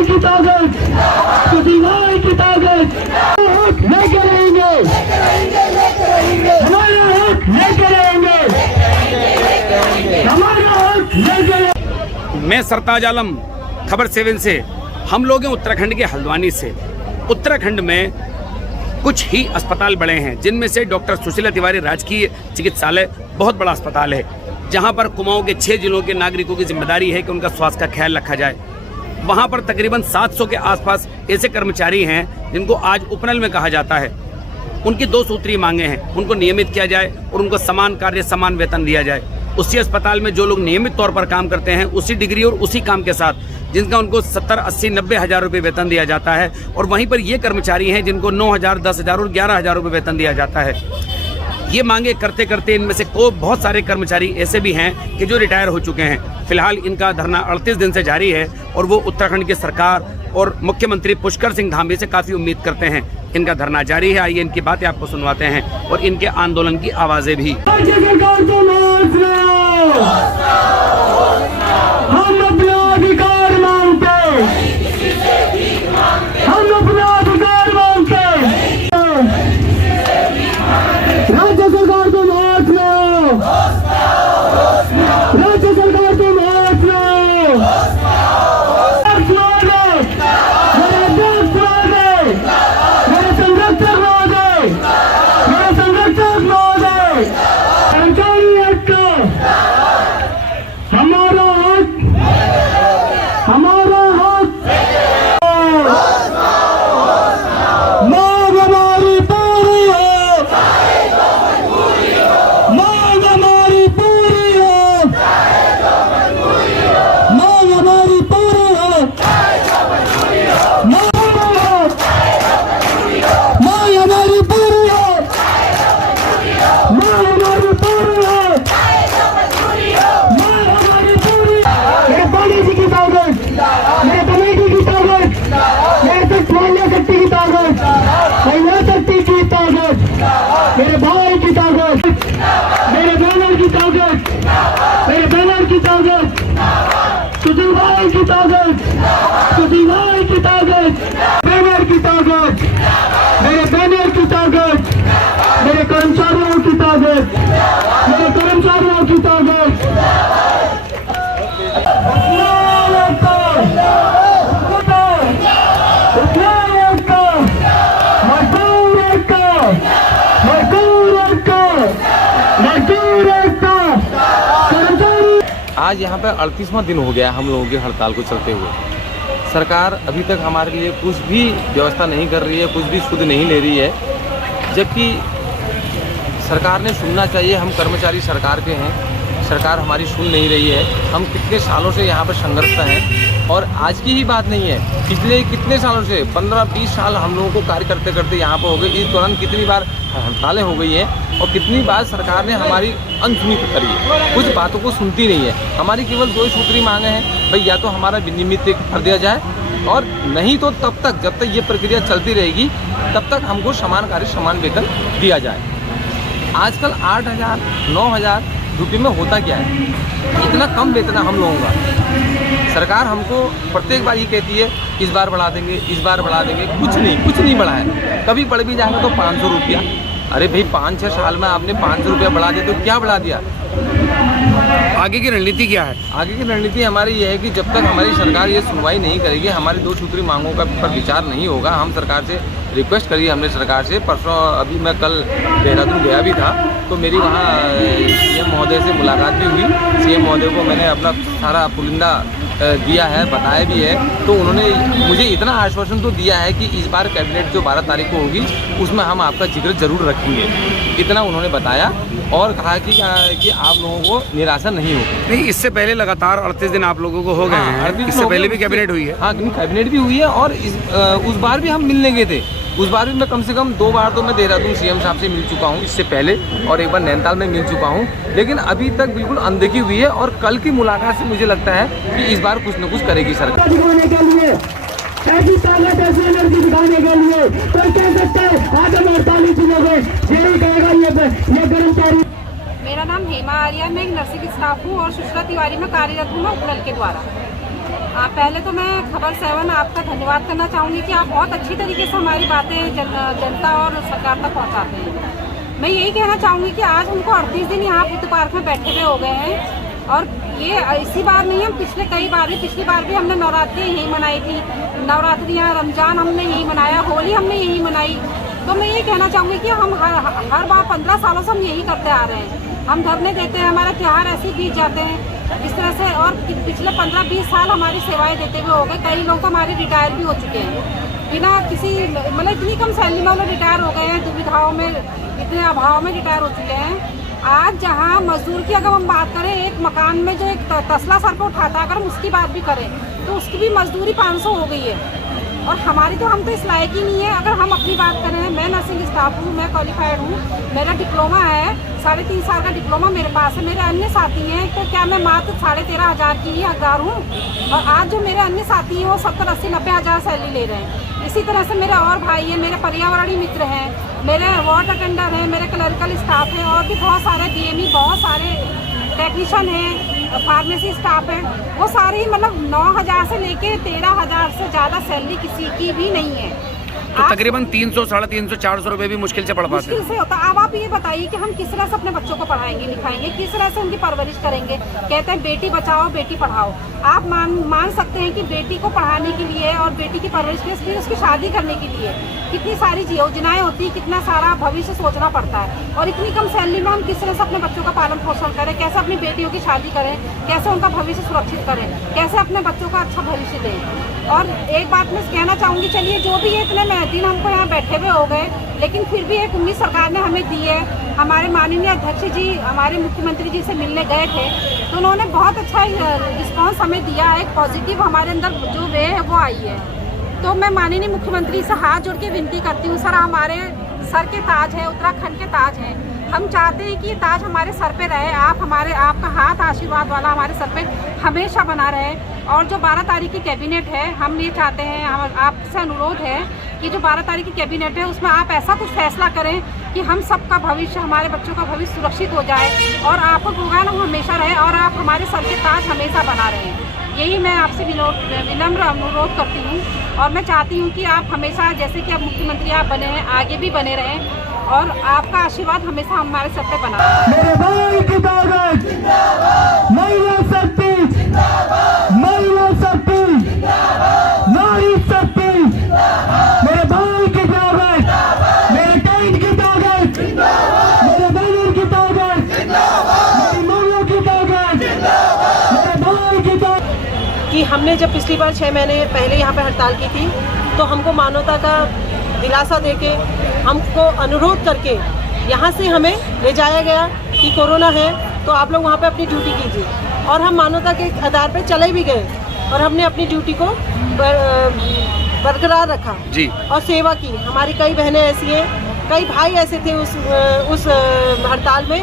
की ताकत, सुधीवाई की ताकत, लेके रहेंगे, हमारा हक लेके रहेंगे, हमारा हक लेके रहेंगे। मैं सरताज आलम, खबर 7 से। हम लोग हैं उत्तराखंड के हल्द्वानी से। उत्तराखंड में कुछ ही अस्पताल बड़े हैं, जिनमें से डॉक्टर सुशीला तिवारी राजकीय चिकित्सालय बहुत बड़ा अस्पताल है, जहां पर कुमाऊं के 6 जिलों के नागरिकों की जिम्मेदारी है कि उनका स्वास्थ्य का ख्याल रखा जाए। वहां पर तकरीबन 700 के आसपास ऐसे कर्मचारी हैं जिनको आज उपनल में कहा जाता है। उनकी 2 सूत्रीय मांगे हैं, उनको नियमित किया जाए और उनको समान कार्य समान वेतन दिया जाए। उसी अस्पताल में जो लोग नियमित तौर पर काम करते हैं, उसी डिग्री और उसी काम के साथ, जिनका उनको 70, 80, 90 हज़ार रुपये वेतन दिया जाता है, और वहीं पर ये कर्मचारी हैं जिनको 9,000, 10,000 और 11,000 रुपये वेतन दिया जाता है। ये मांगे करते करते इनमें से बहुत सारे कर्मचारी ऐसे भी हैं कि जो रिटायर हो चुके हैं। फिलहाल इनका धरना 38 दिन से जारी है और वो उत्तराखंड की सरकार और मुख्यमंत्री पुष्कर सिंह धामी से काफ़ी उम्मीद करते हैं। इनका धरना जारी है। आइए इनकी बातें आपको सुनवाते हैं और इनके आंदोलन की आवाज़ें भी। हम अपना अधिकार मांगते, हम अपना अधिकार मांगते। राज्य सरकार को माफ लो, राज्य सरकार को माफ लो। मेरे संरक्षक महोदय, मेरे संरक्षक महोदय, कर्मचारी हक, हमारा हक, हमारा हक। मांग हमारी पूरी हो, मांग हमारी पूरी हो, मांग हमारी पूरी हो, मांग हमारी पूरी हो, मांग हमारी पूरी हो, मांग हमारी पूरी। मेरे पानी जी की ताकत, मेरे कमेटी की ताकत, मेरे सत्य शक्ति की ताकत, महिला शक्ति की ताकत, मेरे भाई की ताकत, मेरे बैनर की ताकत, मेरे बैनर की ताकत, सुधीवाई की ताकत, सुधीवाई की ताकत, बैनर की ताकत, मेरे बैनर की ताकत, मेरे कर्मचारियों की ताकत, मेरे कर्मचारियों की ताकत। आज यहाँ पे 38वां दिन हो गया हम लोगों की हड़ताल को चलते हुए। सरकार अभी तक हमारे लिए कुछ भी व्यवस्था नहीं कर रही है, कुछ भी सुध नहीं ले रही है, जबकि सरकार ने सुनना चाहिए। हम कर्मचारी सरकार के हैं, सरकार हमारी सुन नहीं रही है। हम कितने सालों से यहाँ पर संघर्ष हैं, और आज की ही बात नहीं है, पिछले कितने सालों से 15-20 साल हम लोगों को कार्य करते करते यहाँ पर हो गए। इस दौरान कितनी बार हड़तालें हो गई हैं और कितनी बार सरकार ने हमारी अनसुनी करी है, कुछ बातों को सुनती नहीं है। हमारी केवल 2 सूत्री मांगे हैं, भाई या तो हमारा विनियमित कर दिया जाए, और नहीं तो तब तक, जब तक ये प्रक्रिया चलती रहेगी, तब तक हमको समान कार्य समान वेतन दिया जाए। आजकल 8,000, 9,000 रुपये में होता क्या है? इतना कम वेतन है हम लोगों का। सरकार हमको प्रत्येक बार ये कहती है इस बार बढ़ा देंगे, इस बार बढ़ा देंगे, कुछ नहीं बढ़ा है। कभी बढ़ भी जाएगा तो 500 रुपया। अरे भाई 5-6 साल में आपने 500 रुपया बढ़ा दिया तो क्या बढ़ा दिया? आगे की रणनीति क्या है? आगे की रणनीति हमारी ये है कि जब तक हमारी सरकार ये सुनवाई नहीं करेगी, हमारी 2 सूत्री मांगों का पर विचार नहीं होगा, हम सरकार से रिक्वेस्ट करी हमने सरकार से। परसों अभी मैं कल देहरादून गया भी था, तो मेरी वहाँ सीएम महोदय से मुलाकात भी हुई। सीएम महोदय को मैंने अपना सारा पुलिंदा दिया है, बताया भी है, तो उन्होंने मुझे इतना आश्वासन तो दिया है कि इस बार कैबिनेट जो 12 तारीख को होगी उसमें हम आपका जिक्र जरूर रखेंगे, इतना उन्होंने बताया। और कहा कि आप लोगों को निराशा नहीं होगी। नहीं, इससे पहले लगातार 38 दिन आप लोगों को हो गए हैं। इससे पहले भी कैबिनेट हुई है। हाँ, कैबिनेट भी हुई है, और उस बार भी हम मिलने गए थे। उस बार भी मैं कम से कम 2 बार तो मैं देहरादून सीएम साहब से मिल चुका हूँ इससे पहले, और एक बार नैनीताल में मिल चुका हूँ, लेकिन अभी तक बिल्कुल अनदेखी हुई है। और कल की मुलाकात से मुझे लगता है कि इस बार कुछ न कुछ करेगी सरकार। ऐसी ताकत, ऐसी एनर्जी दिखाने के लिए कोई कह सकता है आज हम 48 दिनों में यही कहेगा ये कर्मचारी। मेरा नाम हेमा आर्या, मैं एक नर्सिंग स्टाफ हूँ और सुशीला तिवारी में कार्यरत हूँ, मैं उपनल के द्वारा। पहले तो मैं खबर 7 आपका धन्यवाद करना चाहूँगी कि आप बहुत अच्छी तरीके से हमारी बातें जनता और सरकार तक पहुँचाते हैं। मैं यही कहना चाहूँगी कि आज हमको 38 दिन यहाँ बुद्ध पार्क में बैठे हुए हो गए हैं और ये इसी बार नहीं, हम पिछले कई बार भी, पिछली बार भी हमने नवरात्रि यहीं मनाई थी, नवरात्रियाँ, रमजान हमने यहीं मनाया, होली हमने यहीं मनाई। तो मैं ये कहना चाहूँगी कि हम हर बार 15 सालों से हम यही करते आ रहे हैं। हम धरने देते हैं, हमारे त्योहार ऐसे ही बीत जाते हैं इस तरह से, और पिछले 15-20 साल हमारी सेवाएं देते हुए हो गए। कई लोग तो हमारे रिटायर भी हो चुके हैं बिना किसी, मतलब इतनी कम सैलरी में वो रिटायर हो गए हैं, दुविधाओं में, इतने अभाव में रिटायर हो चुके हैं। आज जहाँ मजदूर की अगर हम बात करें, एक मकान में जो एक तसला सर पर उठाता है, अगर हम उसकी बात भी करें तो उसकी भी मजदूरी 500 हो गई है। और हमारी तो, हम तो इस लायक ही नहीं है। अगर हम अपनी बात करें, मैं नर्सिंग स्टाफ हूँ, मैं क्वालिफाइड हूँ, मेरा डिप्लोमा है, 3.5 साल का डिप्लोमा मेरे पास है। मेरे अन्य साथी हैं, तो क्या मैं मात्र 13,500 की ही हकदार हूँ? और आज जो मेरे अन्य साथी हैं वो 70, 80, 90 हज़ार सैलरी ले रहे हैं। इसी तरह से मेरे और भाई हैं, मेरे पर्यावरणीय मित्र हैं, मेरे वार्ड अटेंडर हैं, मेरे क्लरिकल स्टाफ हैं, और भी बहुत सारे DME, बहुत सारे टेक्नीशियन हैं, फार्मेसी स्टाफ है। वो सारे ही मतलब 9,000 से लेके 13,000 से ज़्यादा सैलरी किसी की भी नहीं है। तो तकरीबन 300, 350, 400 रुपए भी मुश्किल से पढ़ पाते हैं। मुश्किल से होता। अब आप ये बताइए कि हम किस तरह से अपने बच्चों को पढ़ाएंगे लिखाएंगे, किस तरह से उनकी परवरिश करेंगे। कहते हैं बेटी बचाओ बेटी पढ़ाओ। आप मान सकते हैं कि बेटी को पढ़ाने के लिए और बेटी की परवरिश के लिए, उसकी शादी करने के लिए कितनी सारी योजनाएं होती है, कितना सारा भविष्य सोचना पड़ता है। और इतनी कम सैलरी में हम किस तरह से अपने बच्चों का पालन पोषण करें, कैसे अपनी बेटियों की शादी करें, कैसे उनका भविष्य सुरक्षित करें, कैसे अपने बच्चों का अच्छा भविष्य दें। और एक बात मैं कहना चाहूँगी, चलिए जो भी है, इतने दिन हमको यहाँ बैठे हुए हो गए, लेकिन फिर भी एक उम्मीद सरकार ने हमें दी है। हमारे माननीय अध्यक्ष जी हमारे मुख्यमंत्री जी से मिलने गए थे, तो उन्होंने बहुत अच्छा रिस्पांस हमें दिया है, एक पॉजिटिव हमारे अंदर जो वे है वो आई है। तो मैं माननीय मुख्यमंत्री से हाथ जोड़ के विनती करती हूँ, सर हमारे सर के ताज है, उत्तराखंड के ताज हैं, हम चाहते हैं कि ये ताज हमारे सर पे रहे, आपका हाथ आशीर्वाद वाला हमारे सर पे हमेशा बना रहे। और जो 12 तारीख की कैबिनेट है, हम ये चाहते हैं, आपसे अनुरोध है कि जो 12 तारीख की कैबिनेट है उसमें आप ऐसा कुछ फैसला करें कि हम सबका भविष्य, हमारे बच्चों का भविष्य सुरक्षित हो जाए, और आपका प्रोग्राम हमेशा रहे, और आप हमारे सर के ताज हमेशा बना रहे। यही मैं आपसे विनम्र अनुरोध करती हूँ। और मैं चाहती हूँ कि आप हमेशा, जैसे कि अब मुख्यमंत्री आप बने हैं, आगे भी बने रहें, और आपका आशीर्वाद हमेशा हमारे सर पे बना रहे। मेरे भाई की ताकत, महिला शक्ति, महिला शक्ति, नारी शक्ति, मेरे भाई की ताकत, मेरे टेंट की ताकत, मेरे बहनों की ताकत, मेरी मांगों की ताकत, मेरे भाई की ताकत। कि हमने जब पिछली बार 6 महीने पहले यहाँ पे हड़ताल की थी, तो हमको मानवता का दिलासा देके, हमको अनुरोध करके यहाँ से हमें ले जाया गया कि कोरोना है तो आप लोग वहाँ पे अपनी ड्यूटी कीजिए, और हम मानवता के आधार पे चले भी गए, और हमने अपनी ड्यूटी को बरकरार रखा जी, और सेवा की। हमारी कई बहनें ऐसी हैं, कई भाई ऐसे थे उस हड़ताल में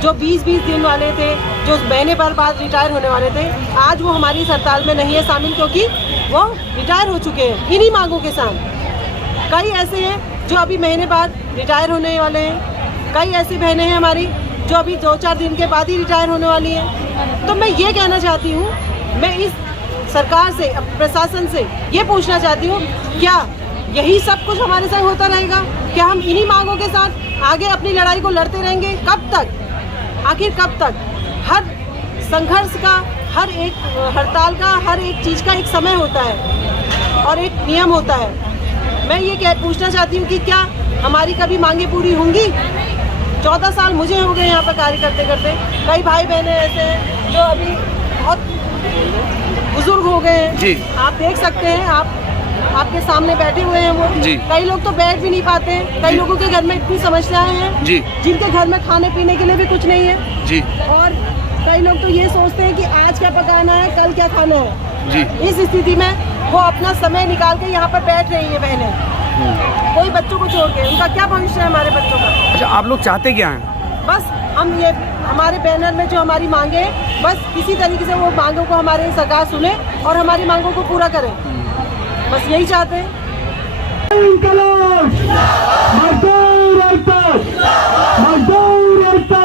जो 20-20 दिन वाले थे, जो महीने भर बाद रिटायर होने वाले थे। आज वो हमारी इस हड़ताल में नहीं है शामिल, क्योंकि वो रिटायर हो चुके हैं इन्हीं मांगों के साथ। कई ऐसे हैं जो अभी महीने बाद रिटायर होने वाले हैं, कई ऐसी बहनें हैं हमारी जो अभी 2-4 दिन के बाद ही रिटायर होने वाली हैं। तो मैं ये कहना चाहती हूँ, मैं इस सरकार से, प्रशासन से ये पूछना चाहती हूँ, क्या यही सब कुछ हमारे साथ होता रहेगा? क्या हम इन्हीं मांगों के साथ आगे अपनी लड़ाई को लड़ते रहेंगे? कब तक, आखिर कब तक? हर संघर्ष का, हर एक हड़ताल का, हर एक चीज़ का एक समय होता है और एक नियम होता है। मैं ये पूछना चाहती हूँ कि क्या हमारी कभी मांगे पूरी होंगी? 14 साल मुझे हो गए यहाँ पर कार्य करते करते। कई भाई बहनें ऐसे हैं जो अभी बहुत बुजुर्ग हो गए हैं जी। आप देख सकते हैं, आपके सामने बैठे हुए हैं वो जी। कई लोग तो बैठ भी नहीं पाते हैं। कई लोगों के घर में इतनी समस्याएं हैं जी, जिनके घर में खाने पीने के लिए भी कुछ नहीं है जी, और कई लोग तो ये सोचते हैं कि आज क्या पकाना है, कल क्या खाना है जी। इस स्थिति में वो अपना समय निकाल के यहाँ पर बैठ रही है बहनें, कोई बच्चों को छोड़ के। उनका क्या भविष्य है हमारे बच्चों का? अच्छा, आप लोग चाहते क्या हैं? बस हम ये, हमारे बैनर में जो हमारी मांगे हैं, बस किसी तरीके से वो मांगों को हमारे सरकार सुने और हमारी मांगों को पूरा करे, बस यही चाहते हैं। इंकलाब, मजदूर एकता, मजदूर एकता,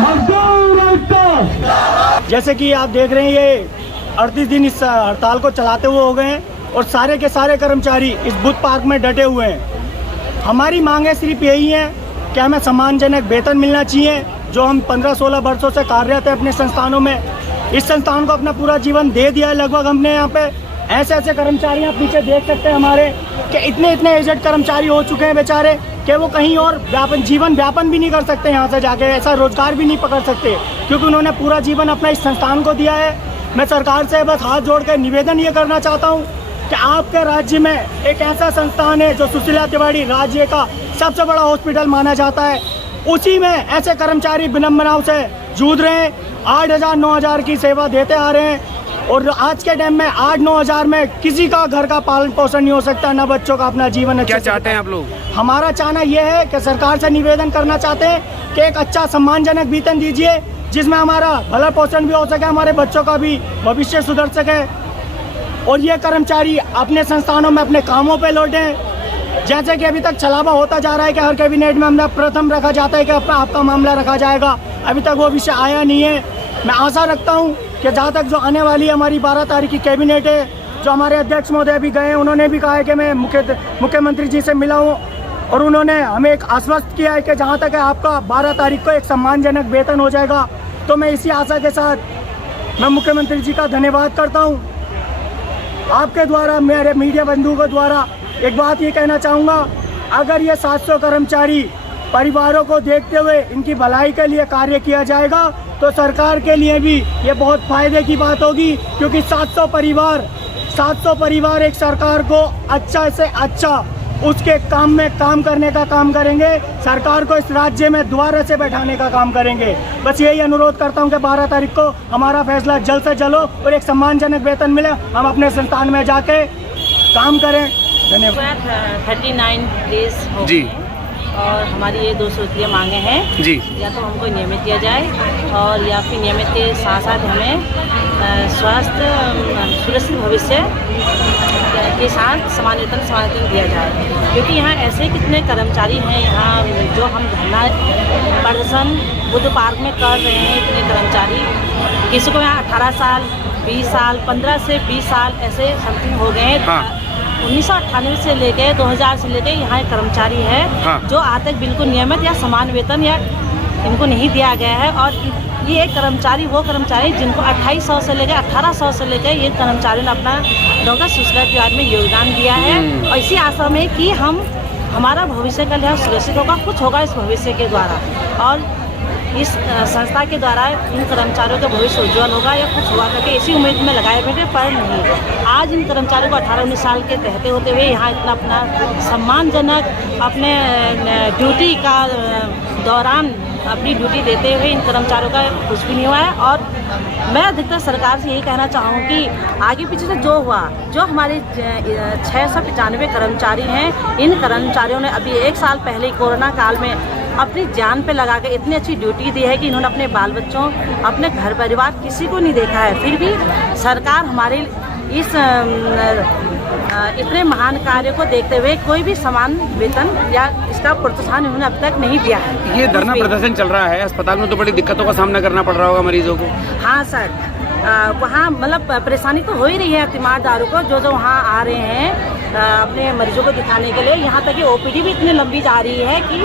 मजदूर एकता। जैसे कि आप देख रहे हैं, ये 38 दिन इस हड़ताल को चलाते हुए हो गए हैं और सारे के सारे कर्मचारी इस बुद्ध पार्क में डटे हुए हैं। हमारी मांगें सिर्फ यही है कि हमें सम्मानजनक वेतन मिलना चाहिए। जो हम 15-16 वर्षों से कार्यरत हैं अपने संस्थानों में, इस संस्थान को अपना पूरा जीवन दे दिया है लगभग हमने। यहाँ पे ऐसे ऐसे कर्मचारी आप पीछे देख सकते हैं हमारे, कि इतने इतने एजेड कर्मचारी हो चुके हैं बेचारे कि वो कहीं और जीवन व्यापन भी नहीं कर सकते यहाँ से जाके, ऐसा रोजगार भी नहीं पकड़ सकते, क्योंकि उन्होंने पूरा जीवन अपना इस संस्थान को दिया है। मैं सरकार से बस हाथ जोड़ कर निवेदन ये करना चाहता हूँ कि आपके राज्य में एक ऐसा संस्थान है जो सुशीला तिवारी राज्य का सबसे बड़ा हॉस्पिटल माना जाता है, उसी में ऐसे कर्मचारी विनम्रताओं से जूझ रहे हैं। 8,000-9,000 की सेवा देते आ रहे हैं और आज के टाइम में 8-9,000 में किसी का घर का पालन पोषण नहीं हो सकता, न बच्चों का अपना जीवन। क्या चाहते हैं आप लोग? हमारा चाहना यह है कि सरकार से निवेदन करना चाहते हैं कि एक अच्छा सम्मानजनक वेतन दीजिए, जिसमें हमारा भला पोषण भी हो सके, हमारे बच्चों का भी भविष्य सुधर सके और ये कर्मचारी अपने संस्थानों में अपने कामों पे लौटें। जैसे कि अभी तक छलावा होता जा रहा है कि हर कैबिनेट में हमें प्रथम रखा जाता है कि आपका मामला रखा जाएगा, अभी तक वो विषय आया नहीं है। मैं आशा रखता हूँ कि जहाँ तक जो आने वाली हमारी 12 तारीख की कैबिनेट है, जो हमारे अध्यक्ष महोदय भी गए, उन्होंने भी कहा है कि मैं मुख्यमंत्री जी से मिला हूँ और उन्होंने हमें एक आश्वस्त किया है कि जहाँ तक है आपका 12 तारीख को एक सम्मानजनक वेतन हो जाएगा। तो मैं इसी आशा के साथ मैं मुख्यमंत्री जी का धन्यवाद करता हूँ। आपके द्वारा, मेरे मीडिया बंधुओं के द्वारा एक बात ये कहना चाहूँगा, अगर ये 700 कर्मचारी परिवारों को देखते हुए इनकी भलाई के लिए कार्य किया जाएगा तो सरकार के लिए भी ये बहुत फायदे की बात होगी, क्योंकि 700 परिवार एक सरकार को अच्छा से अच्छा उसके काम में काम करने का काम करेंगे, सरकार को इस राज्य में दोबारा से बैठाने का काम करेंगे। बस यही अनुरोध करता हूं कि 12 तारीख को हमारा फैसला जल्द से जल्द हो और एक सम्मानजनक वेतन मिले, हम अपने संस्थान में जाके काम करें। धन्यवाद। 39 डेज हो जी गए और हमारी ये 2 सूत्रीय मांगे हैं जी। या तो हमको नियमित दिया जाए और या फिर नियमित के साथ साथ हमें स्वास्थ्य सुरक्षित भविष्य के साथ समान वेतन दिया जाए, क्योंकि यहाँ ऐसे कितने कर्मचारी हैं यहाँ जो हम धरना प्रदर्शन बुद्ध पार्क में कर रहे हैं। इतने कर्मचारी, किसी को यहाँ 18 साल 20 साल 15 से 20 साल ऐसे समथिंग हो गए हैं। हाँ। 1998 से लेके 2000 से लेके यहाँ एक कर्मचारी है हाँ। जो आज तक बिल्कुल नियमित या समान वेतन या इनको नहीं दिया गया है। और ये कर्मचारी वो कर्मचारी जिनको 2800 से लेकर 1800 से लेकर ये कर्मचारियों ने अपना डॉक्टर सुशीला तिवारी में योगदान दिया है और इसी आशा में कि हमारा भविष्य का लिहाज सुरक्षित होगा, कुछ होगा इस भविष्य के द्वारा और इस संस्था के द्वारा इन कर्मचारियों का भविष्य उज्ज्वल होगा या कुछ हुआ करके इसी उम्मीद में लगाए बैठे, पर नहीं। आज इन कर्मचारियों को 18-19 साल के रहते होते हुए यहाँ इतना अपना सम्मानजनक अपने ड्यूटी का दौरान अपनी ड्यूटी देते हुए इन कर्मचारियों का कुछ भी नहीं हुआ है। और मैं अधिकतर सरकार से यही कहना चाहूँ कि आगे पीछे से जो हुआ, जो हमारे 695 कर्मचारी हैं, इन कर्मचारियों ने अभी 1 साल पहले कोरोना काल में अपनी जान पे लगा के इतनी अच्छी ड्यूटी दी है कि इन्होंने अपने बाल बच्चों, अपने घर परिवार किसी को नहीं देखा है, फिर भी सरकार हमारे इस इतने महान कार्य को देखते हुए कोई भी समान वेतन या इसका प्रोत्साहन उन्होंने अब तक नहीं दिया है। ये धरना प्रदर्शन चल रहा है, अस्पताल में तो बड़ी दिक्कतों का सामना करना पड़ रहा होगा मरीजों को। हाँ सर, वहाँ मतलब परेशानी तो हो ही रही है तीमारदारों को, जो वहाँ आ रहे हैं अपने मरीजों को दिखाने के लिए। यहाँ तक कि ओपीडी भी इतनी लंबी जा रही है कि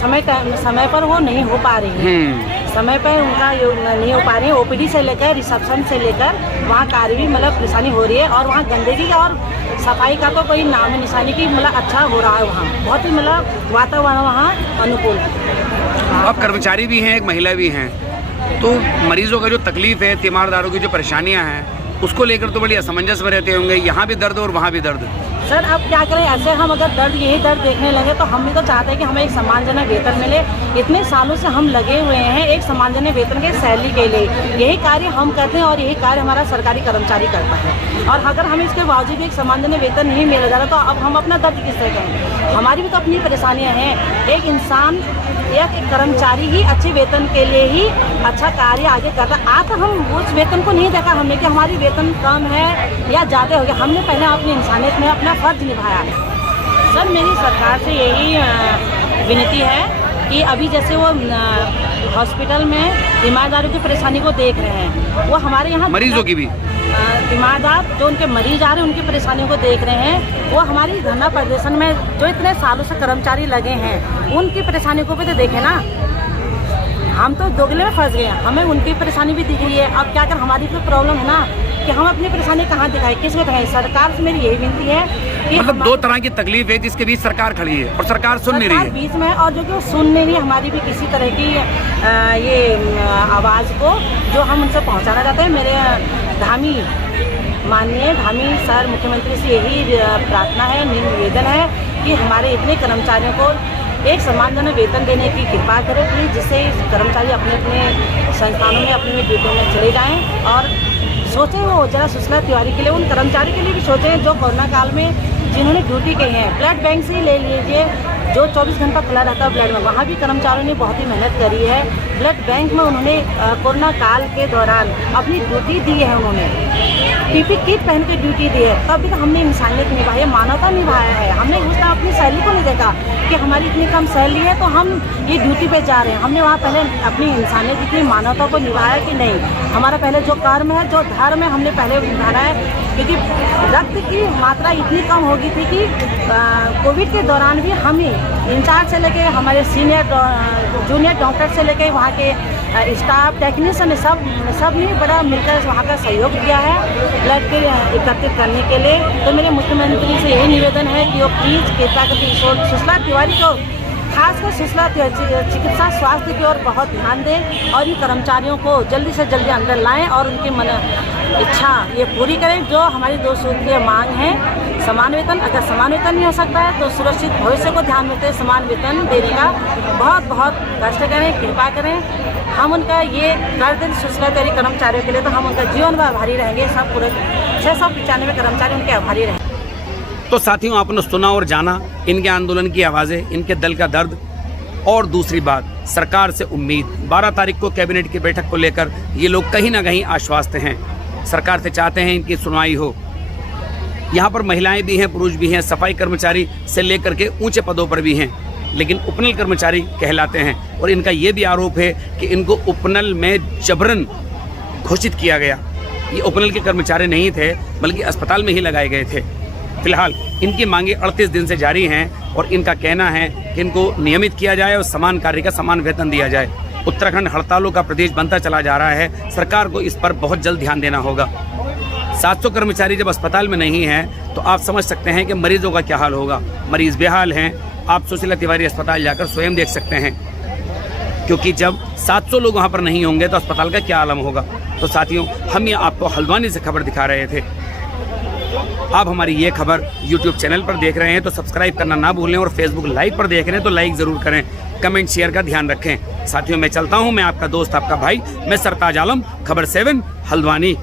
समय पर वो नहीं हो पा रही है, समय पर उनका नहीं हो पा रही है। ओपीडी से लेकर रिसेप्शन से लेकर वहाँ कार्य भी मतलब परेशानी हो रही है और वहाँ गंदगी का और सफाई का तो कोई नाम निशानी की मतलब अच्छा हो रहा है, वहाँ बहुत ही मतलब वातावरण वहाँ अनुकूल है। अब कर्मचारी भी हैं, एक महिला भी हैं, तो मरीजों का जो तकलीफ है, तीमारदारों की जो परेशानियां हैं, उसको लेकर तो बड़ी असमंजस में रहते होंगे, यहाँ भी दर्द और वहाँ भी दर्द। सर अब क्या करें, ऐसे हम अगर यही दर्द देखने लगे तो हम भी तो चाहते हैं कि हमें एक सम्मानजनक वेतन मिले। इतने सालों से हम लगे हुए हैं एक सम्मानजनक वेतन के सैलरी के लिए, यही कार्य हम करते हैं और यही कार्य हमारा सरकारी कर्मचारी करता है। और अगर हमें इसके बावजूद भी एक सम्मानजनक वेतन नहीं मिला जा रहा तो अब हम अपना दर्द किससे कहें? हमारी भी तो अपनी परेशानियाँ हैं। एक इंसान या एक कर्मचारी ही अच्छे वेतन के लिए ही अच्छा कार्य आगे करता है। आज हम उस वेतन को नहीं देखा हमने कि हमारी वेतन कम है या ज़्यादा हो गया, हमने पहले अपनी इंसानियत में अपना फर्ज निभाया है। सर मेरी सरकार से यही विनती है कि अभी जैसे वो हॉस्पिटल में तीमारदारों की परेशानी को देख रहे हैं, वो हमारे यहाँ मरीजों की भी तीमारदार जो उनके मरीज आ रहे हैं उनकी परेशानियों को देख रहे हैं, वो हमारी धरना प्रदर्शन में जो इतने सालों से कर्मचारी लगे हैं उनकी परेशानियों को भी तो देखें ना। हम तो दोगले में फंस गए, हमें उनकी परेशानी भी दिख रही है। अब क्या कर, हमारी तो प्रॉब्लम है ना कि हम अपनी परेशानी कहाँ दिखाएं, किसको दिखाएं। सरकार से मेरी यही विनती है कि मतलब दो तरह की तकलीफ है जिसके बीच सरकार खड़ी है और सरकार सुन नहीं रही है बीच में, और जो कि वो सुन नहीं रही हमारी भी किसी तरह की ये आवाज़ को जो हम उनसे पहुँचाना चाहते हैं। मेरे माननीय धामी सर मुख्यमंत्री से यही प्रार्थना है, निवेदन है कि हमारे इतने कर्मचारियों को एक सम्मानजनक वेतन देने की कृपा करें प्लीज़, जिससे कर्मचारी अपने अपने संस्थानों में अपने ड्यूटी में चले जाएं। और सोचें वो जरा सुशीला तिवारी के लिए, उन कर्मचारी के लिए भी सोचें जो कोरोना काल में जिन्होंने ड्यूटी की है। ब्लड बैंक से ही ले लीजिए, जो 24 घंटा खुला रहता है ब्लड बैंक, वहाँ भी कर्मचारियों ने बहुत ही मेहनत करी है। ब्लड बैंक में उन्होंने कोरोना काल के दौरान अपनी ड्यूटी दी है, उन्होंने पीपी किट पहन के ड्यूटी दी है, तब भी तो हमने इंसानियत निभाई है, मानवता निभाया है। हमने उसका अपनी सैलरी को नहीं देखा कि हमारी इतनी कम सैलरी है तो हम ये ड्यूटी पे जा रहे हैं। हमने वहाँ पहले अपनी इंसानियत की मानवता को निभाया कि नहीं, हमारा पहले जो कर्म है, जो धर्म है, हमने पहले निभाना है। क्योंकि रक्त की मात्रा इतनी कम हो गई थी कि कोविड के दौरान भी हम ही इंचार्ज से लेके हमारे सीनियर जूनियर डॉक्टर से लेके वहाँ के स्टाफ टेक्नीशियन सब ने बड़ा मिलकर वहाँ का सहयोग दिया है ब्लड के एकत्रित करने के लिए। तो मेरे मुख्यमंत्री से यही निवेदन है कि वो प्लीज़ कृपा करके सुशीला तिवारी को, खासकर सुशीला चिकित्सा स्वास्थ्य की ओर बहुत ध्यान दें और इन कर्मचारियों को जल्दी से जल्दी अंदर लाएं और उनकी इच्छा ये पूरी करें जो हमारी 2 सूत्रीय मांग है। समान वेतन, अगर समान वेतन नहीं हो सकता है तो सुरक्षित भविष्य को ध्यान में रखते हुए समान वेतन देने का बहुत कष्ट करें, कृपा करें। हम उनका ये कर दें सुशीला तिवारी कर्मचारियों के लिए, तो हम उनका जीवन भर आभारी रहेंगे। सब पूरे 695 कर्मचारी उनके आभारी रहेंगे। तो साथियों, आपने सुना और जाना इनके आंदोलन की आवाज़ें, इनके दिल का दर्द। और दूसरी बात, सरकार से उम्मीद 12 तारीख को कैबिनेट की बैठक को लेकर ये लोग कहीं ना कहीं आश्वस्त हैं। सरकार से चाहते हैं इनकी सुनवाई हो। यहाँ पर महिलाएं भी हैं, पुरुष भी हैं, सफाई कर्मचारी से लेकर के ऊंचे पदों पर भी हैं, लेकिन उपनल कर्मचारी कहलाते हैं। और इनका ये भी आरोप है कि इनको उपनल में जबरन घोषित किया गया। ये उपनल के कर्मचारी नहीं थे, बल्कि अस्पताल में ही लगाए गए थे। फिलहाल इनकी मांगे 38 दिन से जारी हैं और इनका कहना है कि इनको नियमित किया जाए और समान कार्य का समान वेतन दिया जाए। उत्तराखंड हड़तालों का प्रदेश बनता चला जा रहा है, सरकार को इस पर बहुत जल्द ध्यान देना होगा। 700 कर्मचारी जब अस्पताल में नहीं हैं तो आप समझ सकते हैं कि मरीजों का क्या हाल होगा। मरीज बेहाल हैं, आप सुशीला तिवारी अस्पताल जाकर स्वयं देख सकते हैं, क्योंकि जब 700 लोग वहाँ पर नहीं होंगे तो अस्पताल का क्या आलम होगा। तो साथियों, हम ये आपको हल्द्वानी से खबर दिखा रहे थे। आप हमारी ये खबर YouTube चैनल पर देख रहे हैं तो सब्सक्राइब करना ना भूलें, और Facebook लाइव पर देख रहे हैं तो लाइक ज़रूर करें, कमेंट शेयर का ध्यान रखें। साथियों, मैं चलता हूँ, मैं आपका दोस्त, आपका भाई, मैं सरताज आलम, खबर 7 हल्द्वानी।